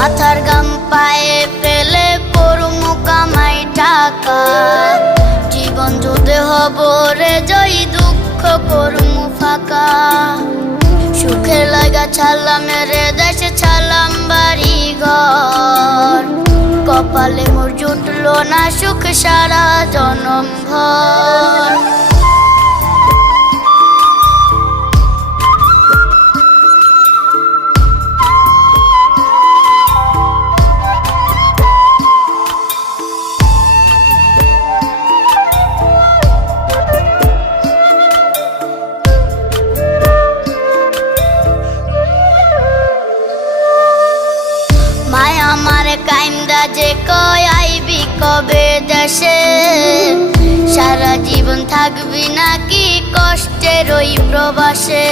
মাথার গাম পায়ে ফেলে করমু কামাই টাকা, জীবন যুদ্ধে হব রে জয়ী, দুঃখ করমু ফাঁকা। সুখের লাগা ছাড়লাম রে দেশে, ছাড়লাম বাড়ি ঘর, কপালে মোর জুটলো না সুখ সারা জনম ভর। মায়া আমারে কাইন্দা যে কয় আইবি কবে দেশে, সারা জীবন থাকবি নাকি কষ্টের ওই প্রবাসে।